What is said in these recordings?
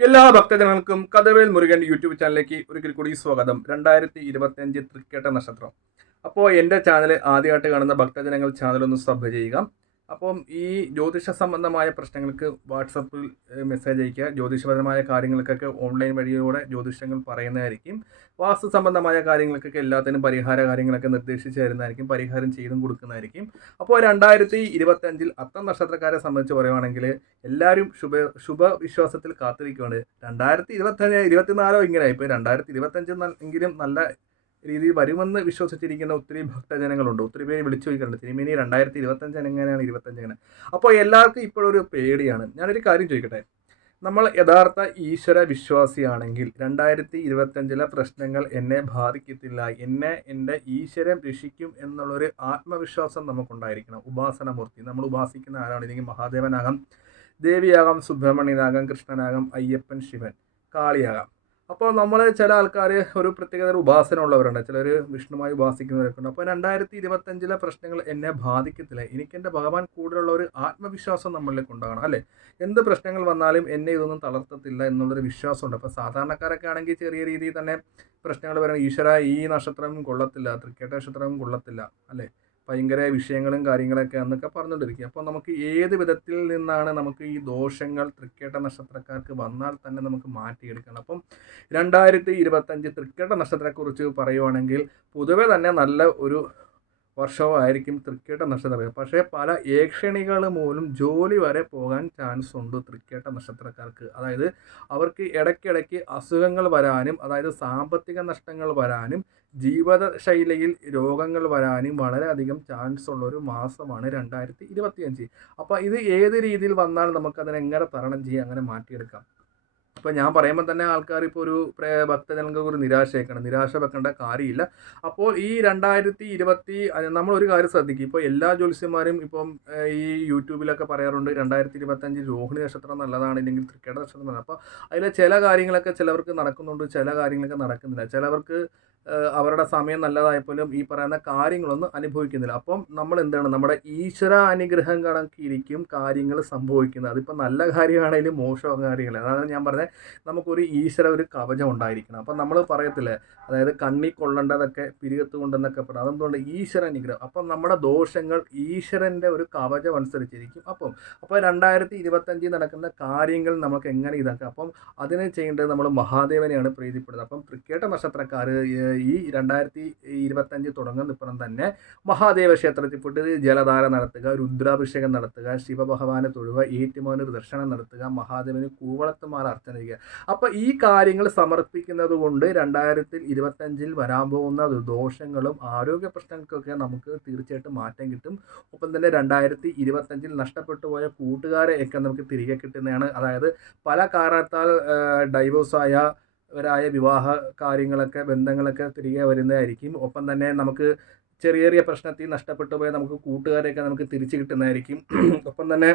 എല്ലാ ഭക്തജനങ്ങൾക്കും കഥവേൽ മുരുകൻ യൂട്യൂബ് ചാനലിലേക്ക് ഒരിക്കൽ കൂടി സ്വാഗതം. 2025 തൃക്കേട്ട നക്ഷത്രം. അപ്പോൾ എൻ്റെ ചാനൽ ആദ്യമായിട്ട് കാണുന്ന ഭക്തജനങ്ങൾ ചാനലൊന്ന് സബ് ചെയ്യുക. അപ്പം ഈ ജ്യോതിഷ സംബന്ധമായ പ്രശ്നങ്ങൾക്ക് വാട്സപ്പിൽ മെസ്സേജ് അയയ്ക്കുക. ജ്യോതിഷപരമായ കാര്യങ്ങൾക്കൊക്കെ ഓൺലൈൻ വഴിയോടെ ജ്യോതിഷങ്ങൾ പറയുന്നതായിരിക്കും. വാസ്തു സംബന്ധമായ കാര്യങ്ങൾക്കൊക്കെ എല്ലാത്തിനും പരിഹാര കാര്യങ്ങളൊക്കെ നിർദ്ദേശിച്ച് തരുന്നതായിരിക്കും. പരിഹാരം ചെയ്തും കൊടുക്കുന്നതായിരിക്കും. അപ്പോൾ 2025 അത്തം നക്ഷത്രക്കാരെ സംബന്ധിച്ച് പറയുവാണെങ്കിൽ എല്ലാവരും ശുഭവിശ്വാസത്തിൽ കാത്തിരിക്കുകയാണ്. 2024 ഇങ്ങനെ ഇപ്പോൾ 2025 എങ്കിലും നല്ല രീതിയിൽ വരുമെന്ന് വിശ്വസിച്ചിരിക്കുന്ന ഒത്തിരി ഭക്തജനങ്ങളുണ്ട്. ഒത്തിരി പേര് വിളിച്ചു ചോദിക്കുന്നുണ്ട്, തിരുമേനി 2025 എങ്ങനെയാണ് 25 എങ്ങനെ? അപ്പോൾ എല്ലാവർക്കും ഇപ്പോഴൊരു പേടിയാണ്. ഞാനൊരു കാര്യം ചോദിക്കട്ടെ, നമ്മൾ യഥാർത്ഥ ഈശ്വര വിശ്വാസിയാണെങ്കിൽ 2025 പ്രശ്നങ്ങൾ എന്നെ ബാധിക്കത്തില്ല, എന്നെ എൻ്റെ ഈശ്വരൻ രക്ഷിക്കും എന്നുള്ളൊരു ആത്മവിശ്വാസം നമുക്കുണ്ടായിരിക്കണം. ഉപാസനമൂർത്തി നമ്മൾ ഉപാസിക്കുന്ന ആരാണ്? ഇല്ലെങ്കിൽ മഹാദേവനാകാം, ദേവിയാകാം, സുബ്രഹ്മണ്യനാകാം, കൃഷ്ണനാകാം, അയ്യപ്പൻ, ശിവൻ, കാളിയാകാം. അപ്പോൾ നമ്മൾ ചില ആൾക്കാർ ഒരു പ്രത്യേകതര ഉപാസന ഉള്ളവരുണ്ട്, ചിലർ വിഷ്ണുമായി ഉപാസിക്കുന്നവരൊക്കെ ഉണ്ട്. അപ്പോൾ 2025 പ്രശ്നങ്ങൾ എന്നെ ബാധിക്കത്തില്ല, എനിക്കെൻ്റെ ഭഗവാൻ കൂടുതലുള്ള ഒരു ആത്മവിശ്വാസം നമ്മളിലേക്ക് ഉണ്ടാകണം അല്ലേ. എന്ത് പ്രശ്നങ്ങൾ വന്നാലും എന്നെ ഇതൊന്നും തളർത്തത്തില്ല എന്നുള്ളൊരു വിശ്വാസമുണ്ട്. അപ്പോൾ സാധാരണക്കാരൊക്കെ ആണെങ്കിൽ ചെറിയ രീതിയിൽ തന്നെ പ്രശ്നങ്ങൾ വരണം. ഈശ്വര ഈ നക്ഷത്രം കൊള്ളത്തില്ല, തൃക്കേട്ട നക്ഷത്രം കൊള്ളത്തില്ല അല്ലേ, ഭയങ്കര വിഷയങ്ങളും കാര്യങ്ങളൊക്കെ എന്നൊക്കെ പറഞ്ഞുകൊണ്ടിരിക്കും. അപ്പോൾ നമുക്ക് ഏത് വിധത്തിൽ നിന്നാണ് നമുക്ക് ഈ ദോഷങ്ങൾ തൃക്കേട്ട നക്ഷത്രക്കാർക്ക് വന്നാൽ തന്നെ നമുക്ക് മാറ്റിയെടുക്കണം. അപ്പം 2025 തൃക്കേട്ട നക്ഷത്രത്തെക്കുറിച്ച് പറയുവാണെങ്കിൽ പൊതുവെ തന്നെ നല്ല ഒരു വർഷമായിരിക്കും തൃക്കേട്ട നക്ഷത്രം. പക്ഷേ പല ഏക്ഷണികൾ മൂലം ജോലി വരെ പോകാൻ ചാൻസ് ഉണ്ട് തൃക്കേട്ട നക്ഷത്രക്കാർക്ക്. അതായത് അവർക്ക് ഇടയ്ക്കിടയ്ക്ക് അസുഖങ്ങൾ വരാനും, അതായത് സാമ്പത്തിക നഷ്ടങ്ങൾ വരാനും, ജീവിതശൈലിയിൽ രോഗങ്ങൾ വരാനും വളരെയധികം ചാൻസ് ഉള്ളൊരു മാസമാണ് 2025. അപ്പോൾ ഇത് ഏത് രീതിയിൽ വന്നാൽ നമുക്കതിനെങ്ങനെ തരണം ചെയ്യാം, അങ്ങനെ മാറ്റിയെടുക്കാം. അപ്പോൾ ഞാൻ പറയുമ്പോൾ തന്നെ ആൾക്കാർ ഇപ്പോൾ ഒരു ഭക്തജനങ്ങൾക്ക് ഒരു നിരാശ വെക്കേണ്ട കാര്യമില്ല. അപ്പോൾ ഈ 2020 നമ്മളൊരു കാര്യം ശ്രദ്ധിക്കും. ഇപ്പോൾ എല്ലാ ജ്യോത്സ്യന്മാരും ഇപ്പം ഈ യൂട്യൂബിലൊക്കെ പറയാറുണ്ട് 2025 രോഹിണി നക്ഷത്രം നല്ലതാണ്, ഇല്ലെങ്കിൽ തൃക്കേട്ട നക്ഷത്രം നല്ലതാണ്. അപ്പോൾ അതിലെ ചില കാര്യങ്ങളൊക്കെ ചിലവർക്ക് നടക്കുന്നുണ്ട്, ചില കാര്യങ്ങളൊക്കെ നടക്കുന്നില്ല. ചിലവർക്ക് അവരുടെ സമയം നല്ലതായപ്പോലും ഈ പറയുന്ന കാര്യങ്ങളൊന്നും അനുഭവിക്കുന്നില്ല. അപ്പം നമ്മൾ എന്താണ്, നമ്മുടെ ഈശ്വര അനുഗ്രഹം കണക്കിരിക്കും കാര്യങ്ങൾ സംഭവിക്കുന്നത്. അതിപ്പോൾ നല്ല കാര്യമാണെങ്കിലും മോശം കാര്യങ്ങൾ, അതാണ് ഞാൻ പറഞ്ഞത്. നമുക്കൊരു ഈശ്വര ഒരു കവചം ഉണ്ടായിരിക്കണം. അപ്പം നമ്മൾ പറയത്തില്ലേ, അതായത് കണ്ണി കൊള്ളേണ്ടതൊക്കെ പിരികത്ത് കൊണ്ടെന്നൊക്കെ പറയും. അതെന്തുകൊണ്ട്? ഈശ്വര അനുഗ്രഹം. അപ്പം നമ്മുടെ ദോഷങ്ങൾ ഈശ്വരൻ്റെ ഒരു കവചം അനുസരിച്ചിരിക്കും. അപ്പോൾ 2025 നടക്കുന്ന കാര്യങ്ങൾ നമുക്ക് എങ്ങനെ ഇതാക്കാം? അപ്പം അതിന് ചെയ്യേണ്ടത് നമ്മൾ മഹാദേവനെയാണ് പ്രീതിപ്പെടുന്നത്. അപ്പം തൃക്കേട്ട നക്ഷത്രക്കാർ ഈ 2025 തുടങ്ങുന്നതിപ്പുറം തന്നെ മഹാദേവ ക്ഷേത്രത്തിൽ പോയിട്ട് ജലധാര നടത്തുക, രുദ്രാഭിഷേകം നടത്തുക, ശിവഭഗവാനെ തൊഴുക, ഏറ്റുമാനൂർ ദർശനം നടത്തുക, മഹാദേവന് കൂവളത്തുമാല അർച്ചന ചെയ്യുക. അപ്പോൾ ഈ കാര്യങ്ങൾ സമർപ്പിക്കുന്നത് കൊണ്ട് 2025 വരാൻ പോകുന്ന ദോഷങ്ങളും ആരോഗ്യ പ്രശ്നങ്ങൾക്കൊക്കെ നമുക്ക് തീർച്ചയായിട്ടും മാറ്റം കിട്ടും. ഒപ്പം തന്നെ 2025 നഷ്ടപ്പെട്ടു പോയ കൂട്ടുകാരെയൊക്കെ നമുക്ക് തിരികെ കിട്ടുന്നതാണ്. അതായത് പല കാരണത്താൽ ഡൈവോഴ്സായ വരായ വിവാഹ കാര്യങ്ങളൊക്കെ ബന്ധങ്ങളൊക്കെ തിരികെ വരുന്നതായിരിക്കും. ഒപ്പം തന്നെ നമുക്ക് ചെറിയ ചെറിയ പ്രശ്നത്തിൽ നഷ്ടപ്പെട്ടു പോയ നമുക്ക് കൂട്ടുകാരെയൊക്കെ നമുക്ക് തിരിച്ചു കിട്ടുന്നതായിരിക്കും. ഒപ്പം തന്നെ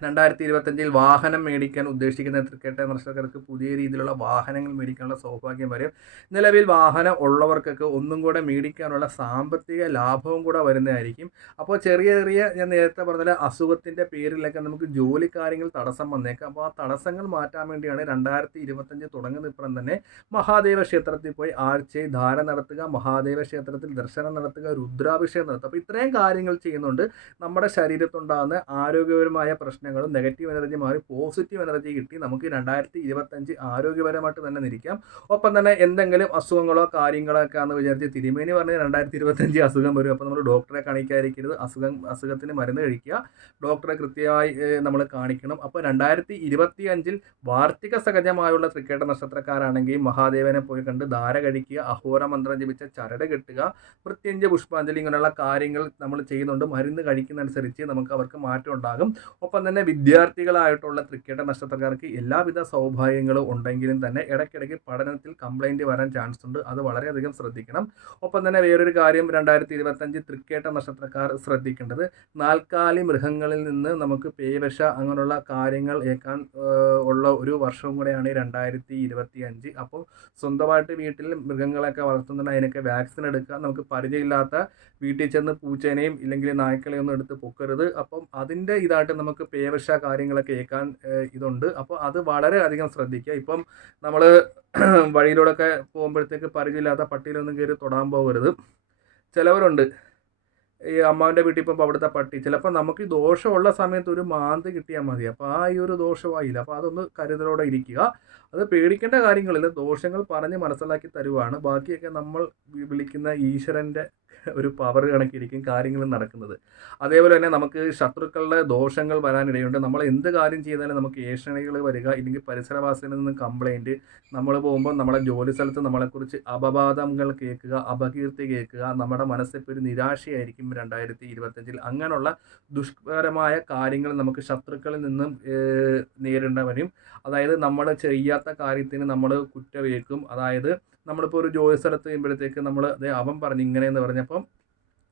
2025 വാഹനം മേടിക്കാൻ ഉദ്ദേശിക്കുന്ന തൃക്കേട്ട നക്ഷത്രക്കാർക്ക് പുതിയ രീതിയിലുള്ള വാഹനങ്ങൾ മേടിക്കാനുള്ള സൗഭാഗ്യം വരും. നിലവിൽ വാഹനം ഉള്ളവർക്കൊക്കെ ഒന്നും കൂടെ മേടിക്കാനുള്ള സാമ്പത്തിക ലാഭവും കൂടെ വരുന്നതായിരിക്കും. അപ്പോൾ ചെറിയ ചെറിയ ഞാൻ നേരത്തെ പറഞ്ഞ അസുഖത്തിൻ്റെ പേരിലൊക്കെ നമുക്ക് ജോലി കാര്യങ്ങൾ തടസ്സം വന്നേക്കാം. അപ്പോൾ ആ തടസ്സങ്ങൾ മാറ്റാൻ വേണ്ടിയാണ് 2025 തുടങ്ങുന്നതിപ്പുറം തന്നെ മഹാദേവ ക്ഷേത്രത്തിൽ പോയി ആഴ്ചയിൽ ധാര നടത്തുക, മഹാദേവ ക്ഷേത്രത്തിൽ ദർശനം നടത്തുക, രുദ്രാഭിഷേകം നടത്തുക. അപ്പോൾ ഇത്രയും കാര്യങ്ങൾ ചെയ്യുന്നുണ്ട് നമ്മുടെ ശരീരത്തുണ്ടാകുന്ന ആരോഗ്യപരമായ പ്രശ്നങ്ങളും നെഗറ്റീവ് എനർജി മാറി പോസിറ്റീവ് എനർജി കിട്ടി നമുക്ക് 2025 ആരോഗ്യപരമായിട്ട് തന്നെ നിൽക്കാം. ഒപ്പം തന്നെ എന്തെങ്കിലും അസുഖങ്ങളോ കാര്യങ്ങളോ ഒക്കെ ആണെന്ന് വിചാരിച്ച് തിരുമേനി പറഞ്ഞ് 2025 അസുഖം വരും, അപ്പോൾ നമ്മൾ ഡോക്ടറെ കാണിക്കാതിരിക്കരുത്. അസുഖത്തിന് മരുന്ന് കഴിക്കുക, ഡോക്ടറെ കൃത്യമായി നമ്മൾ കാണിക്കണം. അപ്പോൾ 2025 വാർത്തിക സഹജമായുള്ള തൃക്കേട്ട നക്ഷത്രക്കാരാണെങ്കിൽ മഹാദേവനെ പോയി കണ്ട് ധാര കഴിക്കുക, അഹോര മന്ത്രം ജപിച്ച ചരട് കെട്ടുക, മൃത്യുഞ്ജയ പുഷ്പാഞ്ജലി, ഇങ്ങനെയുള്ള കാര്യങ്ങൾ നമ്മൾ ചെയ്യുന്നുണ്ട്. മരുന്ന് കഴിക്കുന്നതനുസരിച്ച് നമുക്ക് അവർക്ക് മാറ്റം ഉണ്ടാകും. ഒപ്പം തന്നെ വിദ്യാർത്ഥികളായിട്ടുള്ള തൃക്കേട്ട നക്ഷത്രക്കാർക്ക് എല്ലാവിധ സൗഭാഗ്യങ്ങളും ഉണ്ടെങ്കിലും തന്നെ ഇടയ്ക്കിടയ്ക്ക് പഠനത്തിൽ കംപ്ലൈൻറ്റ് വരാൻ ചാൻസ് ഉണ്ട്. അത് വളരെയധികം ശ്രദ്ധിക്കണം. ഒപ്പം തന്നെ വേറൊരു കാര്യം 2025 തൃക്കേട്ട നക്ഷത്രക്കാർ ശ്രദ്ധിക്കേണ്ടത്, നാൽക്കാലി മൃഗങ്ങളിൽ നിന്ന് നമുക്ക് പേവിഷ അങ്ങനെയുള്ള കാര്യങ്ങൾ ഏൽക്കാൻ ഉള്ള ഒരു വർഷവും കൂടെയാണ് 2025. അപ്പോൾ സ്വന്തമായിട്ട് വീട്ടിൽ മൃഗങ്ങളൊക്കെ വളർത്തുന്നുണ്ട്, അതിനൊക്കെ വാക്സിൻ എടുക്കുക. നമുക്ക് പരിചയമില്ലാത്ത വീട്ടിൽ ചെന്ന് പൂച്ചേനെയും ഇല്ലെങ്കിൽ നായ്ക്കളെയും ഒന്നും എടുത്ത് പൊക്കരുത്. അപ്പം അതിൻ്റെ ഇതായിട്ട് നമുക്ക് പേവിഷ കാര്യങ്ങളൊക്കെ ഏൽക്കാൻ ഇതുണ്ട്. അപ്പോൾ അത് വളരെ അധികം ശ്രദ്ധിക്കുക. ഇപ്പം നമ്മൾ വഴിയിലൂടെയൊക്കെ പോകുമ്പോഴത്തേക്ക് പരിചയമില്ലാത്ത പട്ടിയിലൊന്നും കയറി തൊടാൻ പോകരുത്. ചിലവരുണ്ട് ഈ അമ്മാവിൻ്റെ വീട്ടിൽ ഇപ്പോൾ അവിടുത്തെ പട്ടി ചിലപ്പോൾ നമുക്ക് ഈ ദോഷമുള്ള സമയത്ത് ഒരു മാന്ത് കിട്ടിയാൽ മതി, അപ്പോൾ ആ ഈ ഒരു ദോഷമായില്ല. അപ്പോൾ അതൊന്ന് കരുതലോടെ ഇരിക്കുക. അത് പേടിക്കേണ്ട കാര്യങ്ങളില്ല, ദോഷങ്ങൾ പറഞ്ഞ് മനസ്സിലാക്കി തരുവാണ്. ബാക്കിയൊക്കെ നമ്മൾ വിളിക്കുന്ന ഈശ്വരൻ്റെ ഒരു പവർ കണക്കിരിക്കും കാര്യങ്ങൾ നടക്കുന്നത്. അതേപോലെ തന്നെ നമുക്ക് ശത്രുക്കളുടെ ദോഷങ്ങൾ വരാനിടയുണ്ട്. നമ്മൾ എന്ത് കാര്യം ചെയ്താലും നമുക്ക് ഏഷണികൾ വരിക, ഇല്ലെങ്കിൽ പരിസരവാസികളിൽ നിന്ന് കംപ്ലൈൻറ്റ്, നമ്മൾ പോകുമ്പോൾ നമ്മളെ ജോലി സ്ഥലത്ത് നമ്മളെക്കുറിച്ച് അപവാദങ്ങൾ കേൾക്കുക, അപകീർത്തി കേൾക്കുക, നമ്മുടെ മനസ്സിപ്പോൾ ഒരു നിരാശയായിരിക്കും 2025. അങ്ങനെയുള്ള ദുഷ്കരമായ കാര്യങ്ങൾ നമുക്ക് ശത്രുക്കളിൽ നിന്നും നേരിടേണ്ടി വരും. അതായത് നമ്മൾ ചെയ്യാത്ത കാര്യത്തിന് നമ്മൾ കുറ്റമേൽക്കും. അതായത് നമ്മളിപ്പോൾ ഒരു ജോലി സ്ഥലത്ത് ചെയ്യുമ്പോഴത്തേക്ക് നമ്മൾ അവൻ പറഞ്ഞു ഇങ്ങനെയെന്ന് പറഞ്ഞപ്പം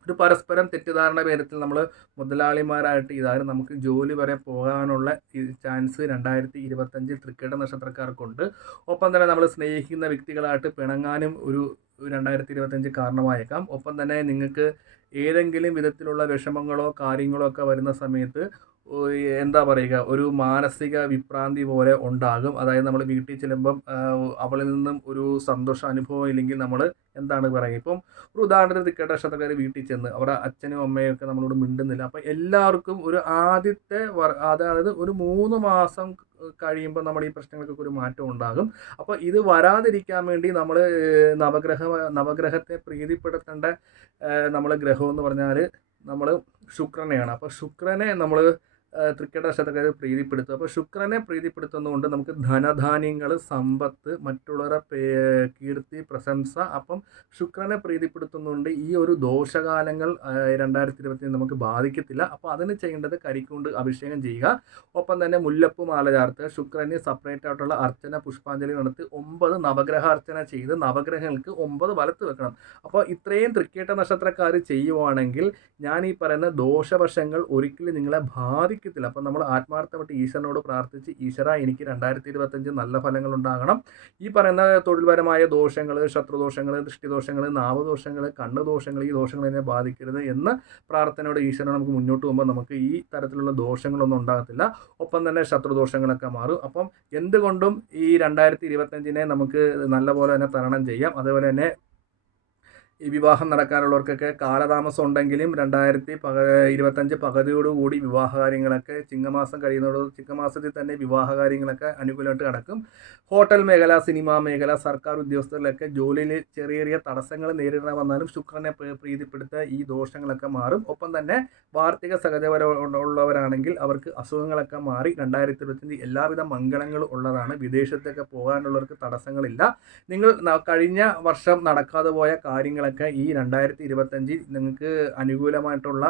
ഒരു പരസ്പരം തെറ്റിദ്ധാരണ പേരത്തിൽ നമ്മൾ മുതലാളിമാരായിട്ട് ഇതായാലും നമുക്ക് ജോലി വരെ പോകാനുള്ള ചാൻസ് 2025 തൃക്കേട്ട നക്ഷത്രക്കാർക്കുണ്ട്. ഒപ്പം തന്നെ നമ്മൾ സ്നേഹിക്കുന്ന വ്യക്തികളായിട്ട് പിണങ്ങാനും ഒരു 2025 കാരണമായേക്കാം. ഒപ്പം തന്നെ നിങ്ങൾക്ക് ഏതെങ്കിലും വിധത്തിലുള്ള വിഷമങ്ങളോ കാര്യങ്ങളോ ഒക്കെ വരുന്ന സമയത്ത് എന്താ പറയുക, ഒരു മാനസിക വിഭ്രാന്തി പോലെ ഉണ്ടാകും. അതായത് നമ്മൾ വീട്ടിൽ ചെല്ലുമ്പം അവളിൽ നിന്നും ഒരു സന്തോഷ അനുഭവം ഇല്ലെങ്കിൽ നമ്മൾ എന്താണ് പറയുക, ഇപ്പം ഒരു ഉദാഹരണത്തിന് തൃക്കേട്ട നക്ഷത്രക്കാർ വീട്ടിൽ ചെന്ന് അവരുടെ അച്ഛനും അമ്മയും ഒക്കെ നമ്മളോട് മിണ്ടുന്നില്ല. അപ്പം എല്ലാവർക്കും ഒരു ആദ്യത്തെ അതായത് ഒരു 3 മാസം കഴിയുമ്പോൾ നമ്മുടെ ഈ പ്രശ്നങ്ങൾക്കൊക്കെ ഒരു മാറ്റം ഉണ്ടാകും. അപ്പോൾ ഇത് വരാതിരിക്കാൻ വേണ്ടി നമ്മൾ നവഗ്രഹത്തെ പ്രീതിപ്പെടുത്തേണ്ട നമ്മൾ ഗ്രഹം എന്ന് പറഞ്ഞാൽ നമ്മൾ ശുക്രനെയാണ്. അപ്പോൾ ശുക്രനെ നമ്മൾ തൃക്കേട്ട നക്ഷത്രക്കാർ പ്രീതിപ്പെടുത്തും. അപ്പോൾ ശുക്രനെ പ്രീതിപ്പെടുത്തുന്നതുകൊണ്ട് നമുക്ക് ധനധാന്യങ്ങൾ, സമ്പത്ത്, മറ്റുള്ളവരുടെ കീർത്തി, പ്രശംസ. അപ്പം ശുക്രനെ പ്രീതിപ്പെടുത്തുന്നതുകൊണ്ട് ഈ ഒരു ദോഷകാലങ്ങൾ 2025 നമുക്ക് ബാധിക്കത്തില്ല. അപ്പോൾ അതിന് ചെയ്യേണ്ടത് കരിക്കൊണ്ട് അഭിഷേകം ചെയ്യുക. ഒപ്പം തന്നെ മുല്ലപ്പൂ മാല ചാർത്തുക. ശുക്രന് സെപ്പറേറ്റ് ആയിട്ടുള്ള അർച്ചന പുഷ്പാഞ്ജലി നടത്തി 9 നവഗ്രഹ അർച്ചന ചെയ്ത് നവഗ്രഹങ്ങൾക്ക് 9 വലത്ത് വെക്കണം. അപ്പോൾ ഇത്രയും തൃക്കേട്ട നക്ഷത്രക്കാർ ചെയ്യുവാണെങ്കിൽ ഞാൻ ഈ പറയുന്ന ദോഷവശങ്ങൾ ഒരിക്കലും നിങ്ങളെ ബാധിക്കത്തില്ല. അപ്പം നമ്മൾ ആത്മാർത്ഥമായിട്ട് ഈശ്വരനോട് പ്രാർത്ഥിച്ച്, ഈശ്വര എനിക്ക് 2025 നല്ല ഫലങ്ങൾ ഉണ്ടാകണം, ഈ പറയുന്ന തൊഴിൽപരമായ ദോഷങ്ങൾ, ശത്രുദോഷങ്ങൾ, ദൃഷ്ടിദോഷങ്ങൾ, നാവദോഷങ്ങൾ, കണ്ണുദോഷങ്ങൾ, ഈ ദോഷങ്ങൾ എന്നെ ബാധിക്കരുത് എന്ന പ്രാർത്ഥനയോട് ഈശ്വരൻ നമുക്ക് മുന്നോട്ട് പോകുമ്പോൾ നമുക്ക് ഈ തരത്തിലുള്ള ദോഷങ്ങളൊന്നും ഉണ്ടാകത്തില്ല. ഒപ്പം തന്നെ ശത്രുദോഷങ്ങളൊക്കെ മാറും. അപ്പം എന്തുകൊണ്ടും ഈ 2025 നമുക്ക് നല്ലപോലെ തന്നെ തരണം ചെയ്യാം. അതേപോലെ തന്നെ ഈ വിവാഹം നടക്കാനുള്ളവർക്കൊക്കെ കാലതാമസം ഉണ്ടെങ്കിലും 2025 പകുതിയോടുകൂടി വിവാഹ കാര്യങ്ങളൊക്കെ ചിങ്ങമാസം കഴിയുന്നതോട് ചിങ്ങമാസത്തിൽ തന്നെ വിവാഹ കാര്യങ്ങളൊക്കെ അനുകൂലമായിട്ട് നടക്കും. ഹോട്ടൽ മേഖല, സിനിമാ മേഖല, സർക്കാർ ഉദ്യോഗസ്ഥരിലൊക്കെ ജോലിയിൽ ചെറിയ ചെറിയ തടസ്സങ്ങൾ നേരിടേണ്ടി വന്നാലും ശുക്രനെ പ്രീതിപ്പെടുത്ത ഈ ദോഷങ്ങളൊക്കെ മാറും. ഒപ്പം തന്നെ വാർത്തിക സഹജപരമുള്ളവരാണെങ്കിൽ അവർക്ക് അസുഖങ്ങളൊക്കെ മാറി 2025 എല്ലാവിധ മംഗളങ്ങളും ഉള്ളതാണ്. വിദേശത്തൊക്കെ പോകാനുള്ളവർക്ക് തടസ്സങ്ങളില്ല. നിങ്ങൾ കഴിഞ്ഞ വർഷം നടക്കാതെ പോയ കാര്യങ്ങളൊക്കെ ഈ 2025 നിങ്ങൾക്ക് അനുകൂലമായിട്ടുള്ള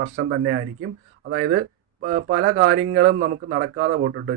വർഷം തന്നെ ആയിരിക്കും. അതായത് പല കാര്യങ്ങളും നമുക്ക് നടക്കാതെ പോയിട്ടുണ്ട്.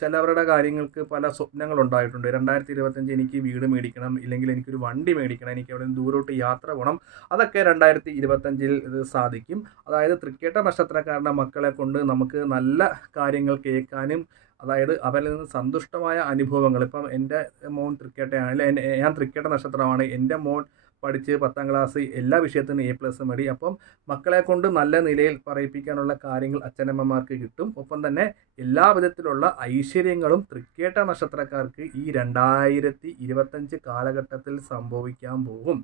ചിലവരുടെ കാര്യങ്ങൾക്ക് പല സ്വപ്നങ്ങൾ ഉണ്ടായിട്ടുണ്ട്. 2025 എനിക്ക് വീട് മേടിക്കണം, ഇല്ലെങ്കിൽ എനിക്കൊരു വണ്ടി മേടിക്കണം, എനിക്ക് അവിടെ നിന്ന് ദൂരോട്ട് യാത്ര പോകണം. അതൊക്കെ 2025 ഇത് സാധിക്കും. അതായത് തൃക്കേട്ട നക്ഷത്രക്കാരുടെ മക്കളെ കൊണ്ട് നമുക്ക് നല്ല കാര്യങ്ങൾ കേൾക്കാനും, അതായത് അവരിൽ നിന്ന് സന്തുഷ്ടമായ അനുഭവങ്ങൾ. ഇപ്പം എൻ്റെ മോൻ തൃക്കേട്ടയാണ്, ഞാൻ തൃക്കേട്ട നക്ഷത്രമാണ്, എൻ്റെ മോൻ പഠിച്ച് 10ാം ക്ലാസ് എല്ലാ വിഷയത്തിനും A+ മതി. അപ്പം മക്കളെ കൊണ്ട് നല്ല നിലയിൽ പറയിപ്പിക്കാനുള്ള കാര്യങ്ങൾ അച്ഛനമ്മമാർക്ക് കിട്ടും. ഒപ്പം തന്നെ എല്ലാ വിധത്തിലുള്ള ഐശ്വര്യങ്ങളും തൃക്കേട്ട നക്ഷത്രക്കാർക്ക് ഈ 2025 കാലഘട്ടത്തിൽ സംഭവിക്കാൻ പോകും.